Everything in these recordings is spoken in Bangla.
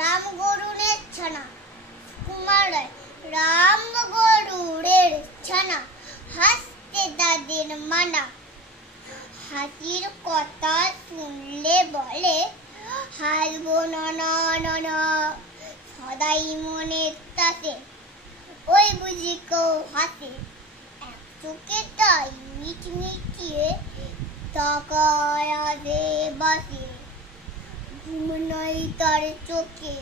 রাম গরুড়ের ছানা। কুমার রায় রাম গরুড়ের ছানা, হাসতে তাদের মানা। হাতির কথা শুনলে বলে, হাসবো না না না না, সদাই মনের তাতে ওই বুঝি কেউ হাসে। এক চোখে তাই মিটমিটিয়ে তাকায় আসে বাসে, ঘুম নাই তার চোখে।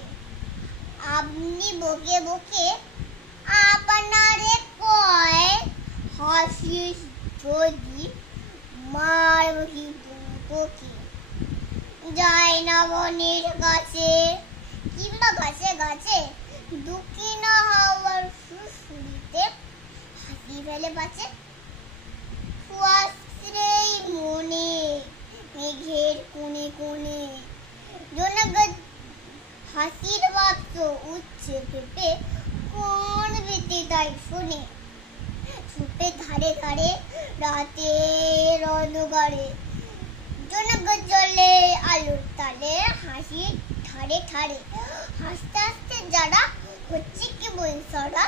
আপনি বকে বকে আপনারে কয়, হাসিস যদি মারবি তোকে। যায় না বনের কাছে কিংবা গাছে গাছে, দুঃখী না হওয়ার সুসুরিতে হাসি ফেলে বাঁচে। কুয়াশার মনে মেঘের কোণে কোণে জনগণ হাসির বাক্স উঠছে পেঁপে, কোন বেতে তাই শুনে। ছুপে ধারে ধারে রাতের অন্ধকারে, জনগণ জলে আলোর তালে হাসি ধারে ধারে। হাসতে হাসতে যারা হচ্ছে কি বৈশরা,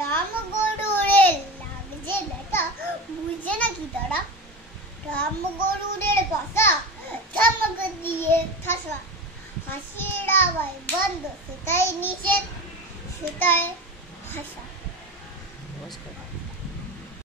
রাম গরুড়ের লাগছে বেটা বুঝে নাকি তারা। রাম গরুড়ের পাশা ধমক দিয়ে ঠাসা, হাসির আওয়াজ বন্ধ সেটাই নিষেধ, সেটাই ভাষা। নমস্কার।